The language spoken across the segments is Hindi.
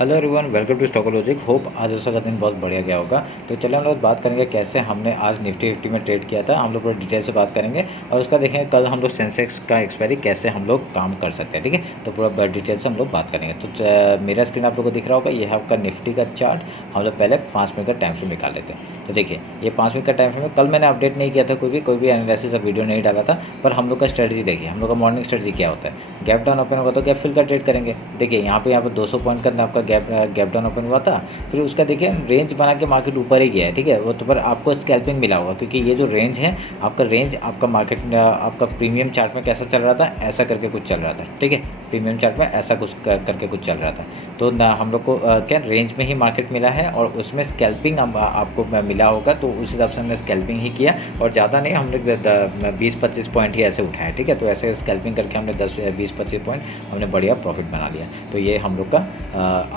Hello everyone, welcome to Stockologic. Hope आज उसका दिन बहुत बढ़िया गया होगा। तो चलिए हम लोग बात करेंगे कैसे हमने आज निफ्टी 50 में ट्रेड किया था। हम लोग पूरा डिटेल से बात करेंगे और उसका देखेंगे कल हम लोग सेंसेक्स का एक्सपायरी कैसे हम लोग काम कर सकते हैं। ठीक है, तो पूरा डिटेल से हम लोग बात करेंगे। तो मेरा स्क्रीन आप लोग को दिख रहा होगा, ये है आपका निफ्टी का चार्ट। हम लोग पहले 5 मिनट का टाइम फ्रेम निकाल लेते हैं। तो देखिए ये 5 मिनट का टाइम फ्रेम है। कल मैंने अपडेट नहीं किया था, कोई भी एनालिसिस और वीडियो नहीं डाला था। पर हम लोग का स्ट्रेटजी देखिए, हम लोग का मॉर्निंग स्ट्रेटजी क्या होता है। गैप डाउन ओपन होगा तो गैप फिल का ट्रेड करेंगे। देखिए यहाँ पे 200 पॉइंट का आपका गैप डाउन ओपन हुआ था। फिर उसका देखिए रेंज बना के मार्केट ऊपर ही गया है। ठीक है, वो तो पर आपको स्कैल्पिंग मिला होगा क्योंकि ये जो रेंज है आपका रेंज आपका मार्केट आपका प्रीमियम चार्ट में कैसा चल रहा था, ऐसा करके कुछ चल रहा था। ठीक है, प्रीमियम चार्ट में ऐसा कुछ करके कुछ चल रहा था। तो ना हम लोग को क्या रेंज में ही मार्केट मिला है और उसमें स्कैल्पिंग आपको मिला होगा, तो उस हिसाब से हमने स्कैल्पिंग ही किया और ज़्यादा नहीं, हमने 20-25 पॉइंट ही ऐसे उठाया। ठीक है, तो ऐसे स्कैल्पिंग करके हमने 10-20-25 पॉइंट हमने बढ़िया प्रॉफिट बना लिया। तो ये हम लोग का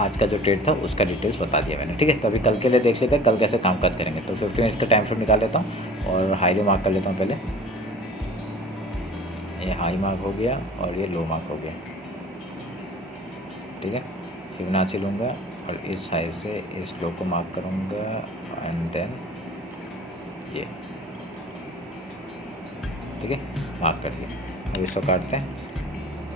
आज का जो ट्रेड था उसका डिटेल्स बता दिया मैंने। ठीक है, तो अभी कल के लिए देख लेते हैं कल कैसे कामकाज करेंगे। तो 50 मिनट्स का टाइम फ्रेम निकाल लेता हूँ और हाई लो मार्क कर लेता हूँ। पहले ये हाई मार्क हो गया और ये लो मार्क हो गया। ठीक है, फिबोनाची लूँगा और इस हाई से इस लो को मार्क करूँगा एंड देन ये। ठीक है, मार्क कर दिया। अब इसको काटते हैं।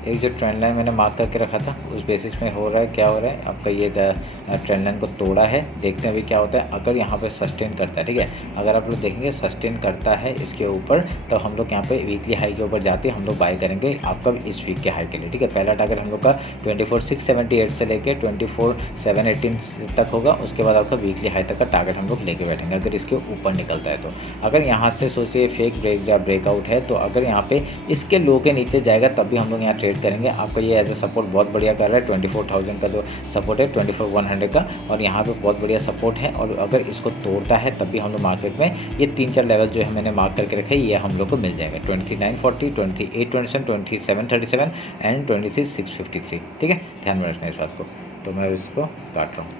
एक जो ट्रेंड लाइन मैंने मार्क करके रखा था उस बेसिस में हो रहा है, क्या हो रहा है आपका ये ट्रेंड लाइन को तोड़ा है। देखते हैं अभी क्या होता है। अगर यहाँ पे सस्टेन करता है, ठीक है, अगर आप लोग देखेंगे सस्टेन करता है इसके ऊपर, तो हम लोग यहाँ पे वीकली हाई के ऊपर जाते हैं हम लोग बाय करेंगे आपका इस वीक के हाई के लिए। ठीक है, पहला टारगेट हम लोग का 24,678 से लेके 24,718 तक होगा। उसके बाद आपका वीकली हाई तक का टारगेट हम लोग लेके बैठेंगे अगर इसके ऊपर निकलता है तो। अगर यहाँ से सोचिए फेक ब्रेक या ब्रेकआउट है, तो अगर यहाँ पे इसके लो के नीचे जाएगा तब भी हम लोग यहाँ ट्रेड करेंगे। आपका ये एज ए सपोर्ट बहुत बढ़िया कर रहा है। 24,000 का जो सपोर्ट है 24,100 का, और यहाँ पे बहुत बढ़िया सपोर्ट है। और अगर इसको तोड़ता है तब भी हम लोग मार्केट में ये 3-4 लेवल जो है मैंने मार्क करके रखे ये हम लोग को मिल जाएगा। 2940, 2827, 2737 एंड 23,653। ठीक है, ध्यान में रखना इस बात को। तो मैं इसको काट रहा हूँ।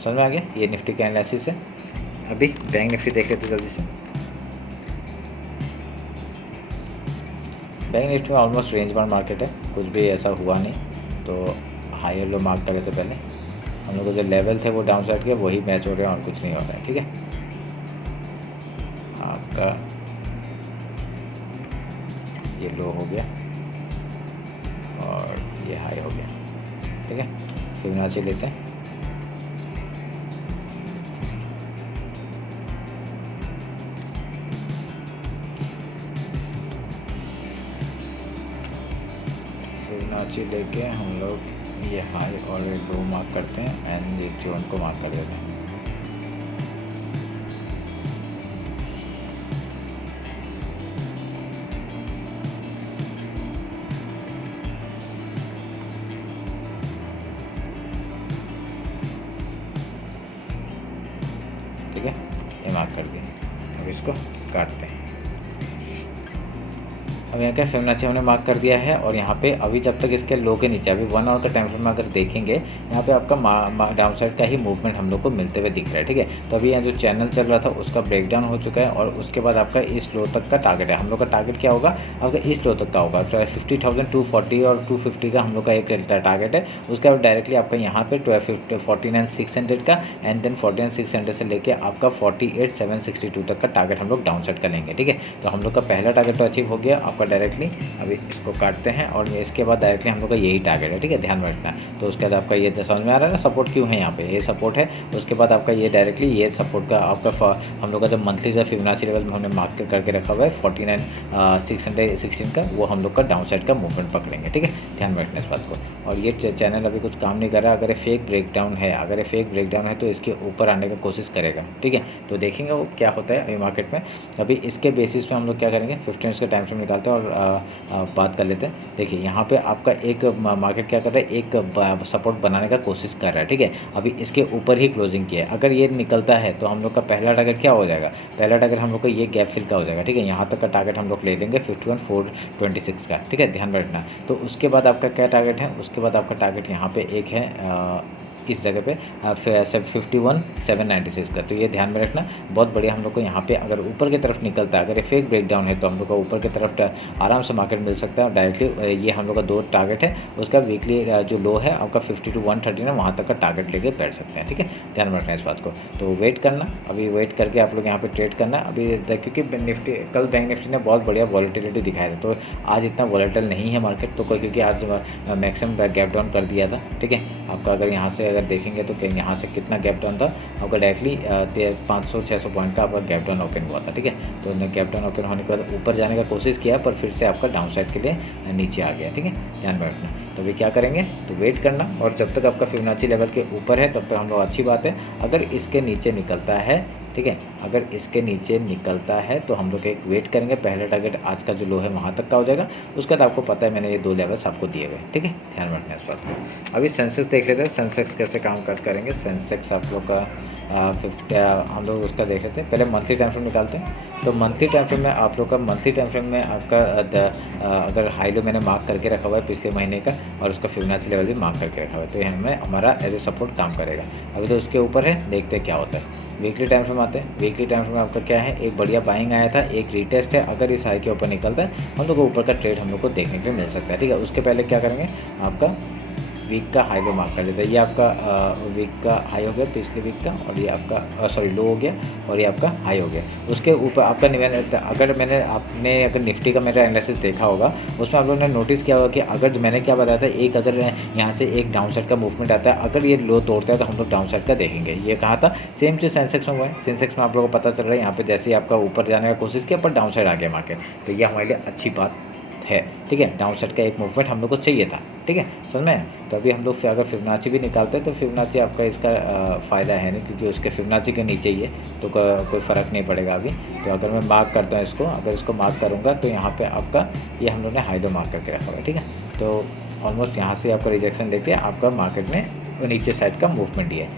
समझ में आ गया ये निफ्टी का एनालिसिस है। अभी बैंक निफ्टी देख लेते जल्दी से। बैंक निफ्टी में ऑलमोस्ट रेंज बाउंड मार्केट है, कुछ भी ऐसा हुआ नहीं। तो हाई और लो मार्क कर लेते पहले। हम लोग को जो लेवल थे वो डाउन साइड के वही मैच हो रहे हैं और कुछ नहीं हो रहा है। ठीक है, आपका ये लो हो गया और ये हाई हो गया। ठीक है, फिबोनाची लेते हैं। फिबोनाची लेके हम लोग ये हाई और लो मार्क करते हैं एंड ये जोन को मार्क कर देते हैं। ठीक है, ये मार्क कर दिया। अब इसको काटते हैं। अब यहाँ क्या फिबोनाची हमने मार्क कर दिया है और यहाँ पे अभी जब तक इसके लो के नीचे अभी 1 आवर का टाइम फ्रेम में अगर देखेंगे यहाँ पे आपका डाउन साइड का ही मूवमेंट हम लोग को मिलते हुए दिख रहा है। ठीक है, तो अभी यहाँ जो चैनल चल रहा था उसका ब्रेकडाउन हो चुका है और उसके बाद आपका इस लो तक का टारगेट है। हम लोग का टारगेट क्या होगा आपका इस लो तक का होगा। 50,240 और 250 का हम लोग का एक टारगेट है। उसके बाद डायरेक्टली आपका यहाँ पे 49,600 का एंड देन 49,600 से लेके आपका 48,762 तक का टारगेट हम लोग डाउन साइड का लेंगे। ठीक है, तो हम लोग का पहला टारगेट तो अचीव हो गया आपका डायरेक्टली। अभी इसको काटते हैं और इसके बाद डायरेक्टली हम लोग का यही टारगेट है। ठीक है, ध्यान में रखना। तो उसके बाद आपका ये समझ में आ रहा है ना सपोर्ट क्यों है यहाँ पे, ये सपोर्ट है। उसके बाद आपका ये डायरेक्टली ये सपोर्ट का आपका हम लोग का जो मंथली जो फिबोनाची लेवल में हमने मार्क करके रखा हुआ है 49,616 का, वो हम लोग का डाउन साइड का मूवमेंट पकड़ेंगे। ठीक है, ध्यान में रखना इस बात को। और ये चैनल अभी कुछ काम नहीं कर रहा। अगर ये फेक ब्रेकडाउन है, अगर ये फेक ब्रेकडाउन है तो इसके ऊपर आने की कोशिश करेगा। ठीक है, तो देखेंगे वो क्या होता है अभी मार्केट में। अभी इसके बेसिस पे हम लोग क्या करेंगे 15 मिनट्स का टाइम फ्रेम निकालते हैं और बात कर लेते हैं। देखिए यहाँ पे आपका एक मार्केट क्या कर रहा है, एक सपोर्ट बनाने का कोशिश कर रहा है। ठीक है, अभी इसके ऊपर ही क्लोजिंग किया है। अगर ये निकलता है तो हम लोग का पहला टारगेट क्या हो जाएगा, पहला टारगेट हम लोग का ये गैप फिल का हो जाएगा। ठीक है, यहाँ तक का टारगेट हम लोग ले लेंगे 51,426 का। ठीक है, ध्यान में रखना। तो उसके बाद आपका क्या टारगेट है, उसके बाद आपका टारगेट यहाँ पे एक है इस जगह पे 51,796 का। तो ये ध्यान में रखना, बहुत बढ़िया हम लोग को यहाँ पे अगर ऊपर की तरफ निकलता है, अगर ये फेक ब्रेकडाउन है तो हम लोग को ऊपर की तरफ आराम से मार्केट मिल सकता है। और डायरेक्टली ये हम लोग का 2 टारगेट है, उसका वीकली जो लो है आपका 50 to 130 है, वहाँ तक का टारगेट लेके बैठ सकते हैं। ठीक है, ध्यान में रखना इस बात को। तो वेट करना, अभी वेट करके आप लोग यहाँ पे ट्रेड करना। अभी क्योंकि निफ्टी कल बैंक निफ्टी ने बहुत बढ़िया वॉलेटिलिटी दिखाया था, तो आज इतना वॉलेटाइल नहीं है मार्केट, तो क्योंकि आज मैक्सिमम गैप डाउन कर दिया था। ठीक है, आपका अगर यहाँ से अगर देखेंगे तो कहीं यहाँ से कितना गैप डाउन था आपका, डायरेक्टली 500-600 पॉइंट का आपका गैप डाउन ओपन हुआ था। ठीक है, तो गैप डाउन ओपन होने के बाद ऊपर जाने का कोशिश किया, पर फिर से आपका डाउन साइड के लिए नीचे आ गया। ठीक है, ध्यान में रखना। तो अभी क्या करेंगे, तो वेट करना, और जब तक आपका फिबोनाची लेवल के ऊपर है तब तक हम लोग अच्छी बात है। अगर इसके नीचे निकलता है, ठीक है, अगर इसके नीचे निकलता है तो हम लोग एक वेट करेंगे। पहला टारगेट आज का जो लो है वहाँ तक का हो जाएगा, उसके बाद आपको पता है मैंने ये 2 लेवल्स आपको दिए हुए। ठीक है, ध्यान में रखना इस बात को। अभी सेंसेक्स देख लेते हैं, सेंसेक्स कैसे काम काज करेंगे। सेंसेक्स आप लोग का 50 हम लोग उसका देख लेते हैं। पहले मंथली टाइम फ्रेम निकालते हैं। तो मंथली टाइम फ्रेम में आप लोग का मंथली टाइम फ्रेम में आपका अगर हाई लो मैंने मार्क करके रखा हुआ है पिछले महीने का, और उसका फिबोनाची लेवल भी मार्क करके रखा हुआ है, तो ये हमें हमारा एज ए सपोर्ट काम करेगा। अभी तो उसके ऊपर है, देखते हैं क्या होता है। वीकली टाइम फ्रेम आते हैं। वीकली टाइम फ्रेम आपका क्या है, एक बढ़िया बाइंग आया था, एक रीटेस्ट है। अगर इस हाई के ऊपर निकलता है हम लोग को ऊपर का ट्रेड हम लोग को देखने के लिए मिल सकता है। ठीक है, उसके पहले क्या करेंगे, आपका वीक का हाई लो मार्क कर लेते हैं। ये आपका वीक का हाई हो गया पिछले वीक का, और ये आपका सॉरी लो हो गया, और ये आपका हाई हो गया। उसके ऊपर आपका आपने अगर निफ्टी का मेरा एनालिसिस देखा होगा, उसमें आप लोगों ने नोटिस किया होगा कि अगर मैंने क्या बताया था, एक अगर यहाँ से एक डाउन साइड का मूवमेंट आता है, अगर ये लो तोड़ता है तो हम लोग डाउन साइड का देखेंगे। ये कहा था, सेम चीज़ सेंसेक्स में हुआ है। सेंसेक्स में आप लोगों को पता चल रहा है, यहाँ पे जैसे ही आपका ऊपर जाने का कोशिश किया पर डाउन साइड आ गया मार्केट, तो ये हमारे लिए अच्छी बात है। ठीक है, डाउन साइड का एक मूवमेंट हम लोग को चाहिए था। ठीक है, समझ में। तो अभी हम लोग अगर फिबोनाची भी निकालते हैं तो फिबोनाची आपका इसका फ़ायदा है नहीं, क्योंकि उसके फिबोनाची के नीचे ही है, तो कोई फ़र्क नहीं पड़ेगा अभी। तो अगर मैं मार्क करता हूँ इसको, अगर इसको मार्क करूँगा तो यहाँ पे आपका ये हम लोग ने हाई लो मार्क करके रखा हुआ है। ठीक है, तो ऑलमोस्ट यहाँ से आपका रिजेक्शन लेके आपका मार्केट में नीचे साइड का मूवमेंट ही है।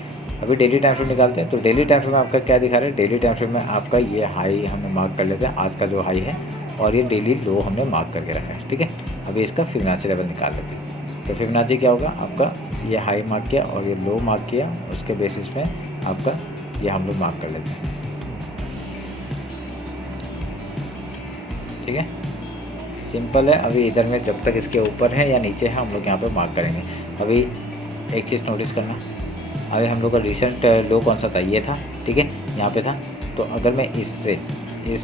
अभी डेली टाइम फ्रेम निकालते हैं। तो डेली टाइम फ्रेम में आपका क्या दिखा रहा है, डेली टाइम फ्रेम में आपका ये हाई हमने मार्क कर लेते हैं, आज का जो हाई है, और ये डेली लो हमने मार्क करके रखा है। ठीक है, अभी इसका फिबोनाची लेवल निकाल लेते हैं। तो फिबोनाची क्या होगा, आपका ये हाई मार्क किया और ये लो मार्क किया, उसके बेसिस में आपका ये हम लोग मार्क कर लेते हैं। ठीक है, सिंपल है। अभी इधर में जब तक इसके ऊपर है या नीचे है हम लोग यहाँ पे मार्क करेंगे। अभी एक चीज़ नोटिस करना, अभी हम लोग का रिसेंट लो कौन सा था, ये था। ठीक है, यहाँ पे था। तो अगर मैं इस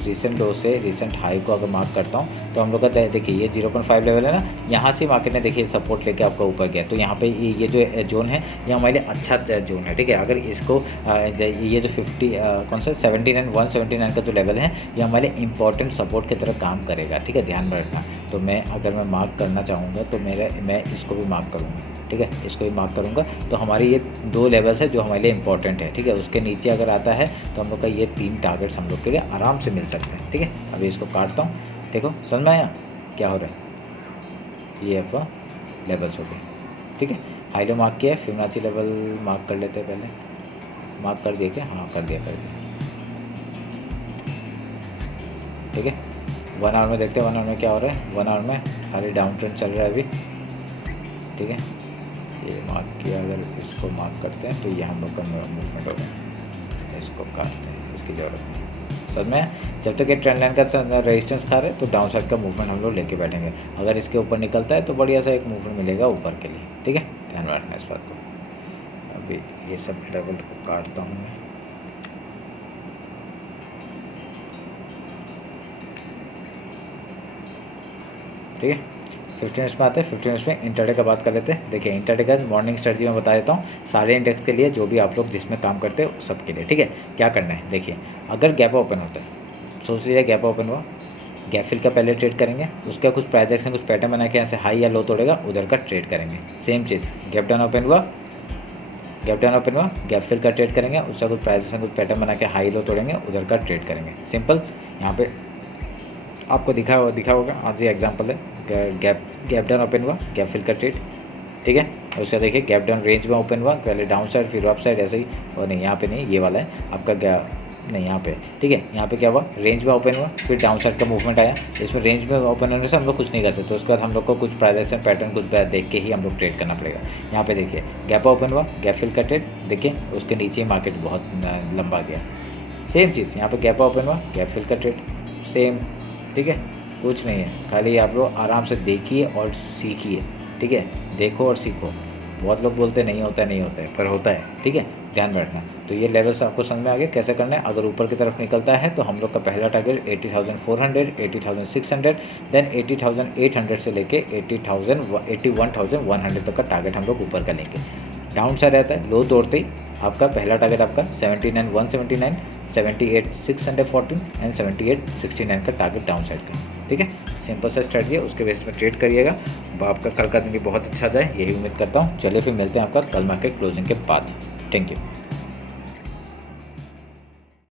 रिसेंट लो से रिसेंट हाई को अगर मार्क करता हूँ तो हम लोग का देखिए ये 0.5 लेवल है ना, यहाँ से मार्केट ने देखिए सपोर्ट लेके आपका ऊपर गया। तो यहाँ पे ये जो जोन है ये हमारे लिए अच्छा जोन है। ठीक है, अगर इसको ये जो 50 कौन सा 79 179 का जो लेवल है, ये हमारे इंपॉर्टेंट सपोर्ट की तरह काम करेगा। ठीक है, ध्यान में रखना। तो अगर मैं मार्क करना चाहूँगा तो मैं इसको भी मार्क करूँगा। ठीक है, इसको भी मार्क करूँगा। तो हमारे ये 2 लेवल्स है जो हमारे लिए इंपॉर्टेंट है। ठीक है, उसके नीचे अगर आता है तो हम लोग का ये 3 टारगेट्स हम लोग के लिए आराम से मिल सकते हैं। ठीक है, अभी इसको काटता हूँ, देखो समझ में आया क्या हो रहा है। ये आपका लेवल्स हो गए। ठीक है, हाई लो मार्क किया है, फिबोनाची लेवल मार्क कर लेते हैं। पहले मार्क कर दिया क्या, हाँ कर दिया। ठीक है, 1 आवर में देखते हैं 1 आवर में क्या हो रहा है। 1 आवर में खाली डाउन ट्रेंड चल रहा है अभी। ठीक है, ये मार्क किया, अगर इसको मार्क करते हैं तो ये हम लोग का मूवमेंट होगा। इसको काटते हैं, इसकी ज़रूरत नहीं। सर में जब तक ये ट्रेंड लाइन का रेजिस्टेंस खा रहे तो डाउन साइड का मूवमेंट हम लोग लेके बैठेंगे। अगर इसके ऊपर निकलता है तो बढ़िया सा एक मूवमेंट मिलेगा ऊपर के लिए। ठीक है, ध्यान में रखना इस बात को। अभी ये सब लेवल को काटता हूँ मैं। ठीक है, 15 मिनट्स में आते हैं। 15 मिनट्स में इंटरडे का बात कर लेते हैं। देखिए इंटरडे का मॉर्निंग स्ट्रेटजी में बता देता हूँ सारे इंडेक्स के लिए, जो भी आप लोग जिसमें काम करते हो सबके लिए। ठीक है, क्या करना है, देखिए अगर गैप ओपन होता है, सोच लीजिए गैप ओपन हुआ, गैप फिल का पहले ट्रेड करेंगे, उसका कुछ प्राइस एक्शन कुछ पैटर्न बना के यहाँ से हाई या लो तोड़ेगा, उधर का ट्रेड करेंगे। सेम चीज़ गैप डाउन ओपन हुआ, गैप फिल का ट्रेड करेंगे, उसका कुछ प्राइस एक्शन कुछ पैटर्न बना के हाई लो तोड़ेंगे, उधर का ट्रेड करेंगे। सिंपल, यहाँ पे आपको दिखा होगा आज ये एग्जांपल है। गैप डाउन ओपन हुआ, गैप फिल का ट्रेड। ठीक है, उसका देखिए गैप डाउन रेंज में ओपन हुआ, पहले डाउन साइड फिर अप साइड, ऐसे ही। और नहीं, यहाँ पे नहीं, ये वाला है आपका नहीं यहाँ पे, ठीक है। यहाँ पे क्या हुआ, रेंज में ओपन हुआ, फिर डाउन साइड का मूवमेंट आया। इसमें रेंज में ओपन होने से हम लोग कुछ नहीं कर सकते, उसके बाद हम लोग को कुछ प्राइजेशन पैटर्न कुछ देख के ही हम लोग ट्रेड करना पड़ेगा। यहाँ पे देखिए गैप ओपन हुआ, गैप फिल का ट्रेड, देखिए उसके नीचे मार्केट बहुत लंबा गया। सेम चीज़ यहाँ पे गैप ओपन हुआ, गैप फिल का ट्रेड, सेम, ठीक है। कुछ नहीं है, खाली आप लोग आराम से देखिए और सीखिए, ठीक है। देखो और सीखो। बहुत लोग बोलते नहीं होता है, नहीं होता है, पर होता है, ठीक है, ध्यान में रखना। तो ये लेवल्स आपको समझ में आ गया कैसे करना है। अगर ऊपर की तरफ निकलता है तो हम लोग का पहला टारगेट 80,400, 80,600, देन 80,800 से लेके 81,100 तक का टारगेट हम लोग ऊपर का लेंगे। डाउन साइड रहता है, लो तोड़ते ही आपका पहला टारगेट आपका 79,179, 78,614 एंड 78,69 का टारगेट डाउन साइड का, ठीक है। सिंपल सा स्ट्रेटजी है, उसके बेस पर ट्रेड करिएगा। आपका कल का दिन भी बहुत अच्छा जाए, यही उम्मीद करता हूँ। चलिए फिर मिलते हैं आपका कल मार्केट क्लोजिंग के बाद। Thank you.